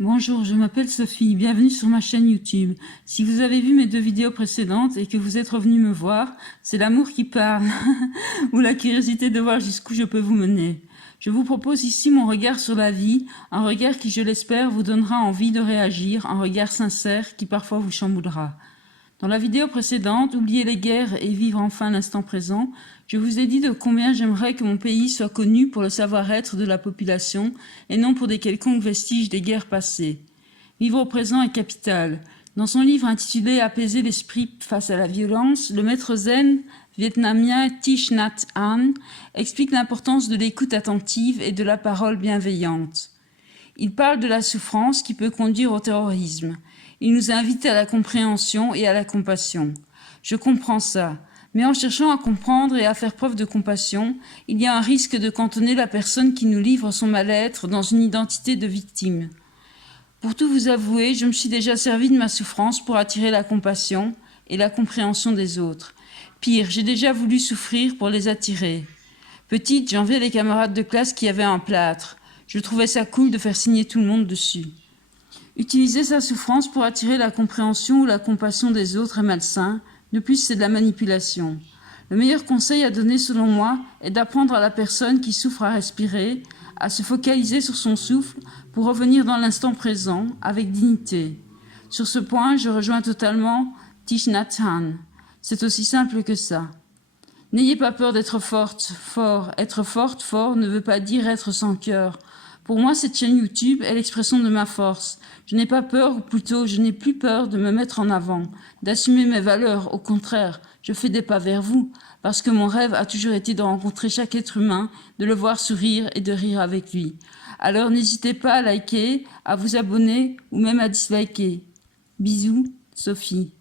Bonjour, je m'appelle Sophie, bienvenue sur ma chaîne YouTube. Si vous avez vu mes 2 vidéos précédentes et que vous êtes revenu me voir, c'est l'amour qui parle, ou la curiosité de voir jusqu'où je peux vous mener. Je vous propose ici mon regard sur la vie, un regard qui, je l'espère, vous donnera envie de réagir, un regard sincère qui parfois vous chamboulera. Dans la vidéo précédente, oublier les guerres et vivre enfin l'instant présent, je vous ai dit de combien j'aimerais que mon pays soit connu pour le savoir-être de la population et non pour des quelconques vestiges des guerres passées. Vivre au présent est capital. Dans son livre intitulé « Apaiser l'esprit face à la violence », le maître zen vietnamien Thich Nhat Hanh explique l'importance de l'écoute attentive et de la parole bienveillante. Il parle de la souffrance qui peut conduire au terrorisme. Il nous invite à la compréhension et à la compassion. Je comprends ça, mais en cherchant à comprendre et à faire preuve de compassion, il y a un risque de cantonner la personne qui nous livre son mal-être dans une identité de victime. Pour tout vous avouer, je me suis déjà servi de ma souffrance pour attirer la compassion et la compréhension des autres. Pire, j'ai déjà voulu souffrir pour les attirer. Petite, j'enviais les camarades de classe qui avaient un plâtre. Je trouvais ça cool de faire signer tout le monde dessus. Utiliser sa souffrance pour attirer la compréhension ou la compassion des autres est malsain. De plus, c'est de la manipulation. Le meilleur conseil à donner, selon moi, est d'apprendre à la personne qui souffre à respirer, à se focaliser sur son souffle pour revenir dans l'instant présent, avec dignité. Sur ce point, je rejoins totalement Thich Nhat Hanh. C'est aussi simple que ça. N'ayez pas peur d'être forte, fort. Être forte, fort ne veut pas dire être sans cœur. Pour moi, cette chaîne YouTube est l'expression de ma force. Je n'ai pas peur, ou plutôt, je n'ai plus peur de me mettre en avant, d'assumer mes valeurs. Au contraire, je fais des pas vers vous, parce que mon rêve a toujours été de rencontrer chaque être humain, de le voir sourire et de rire avec lui. Alors n'hésitez pas à liker, à vous abonner ou même à disliker. Bisous, Sophie.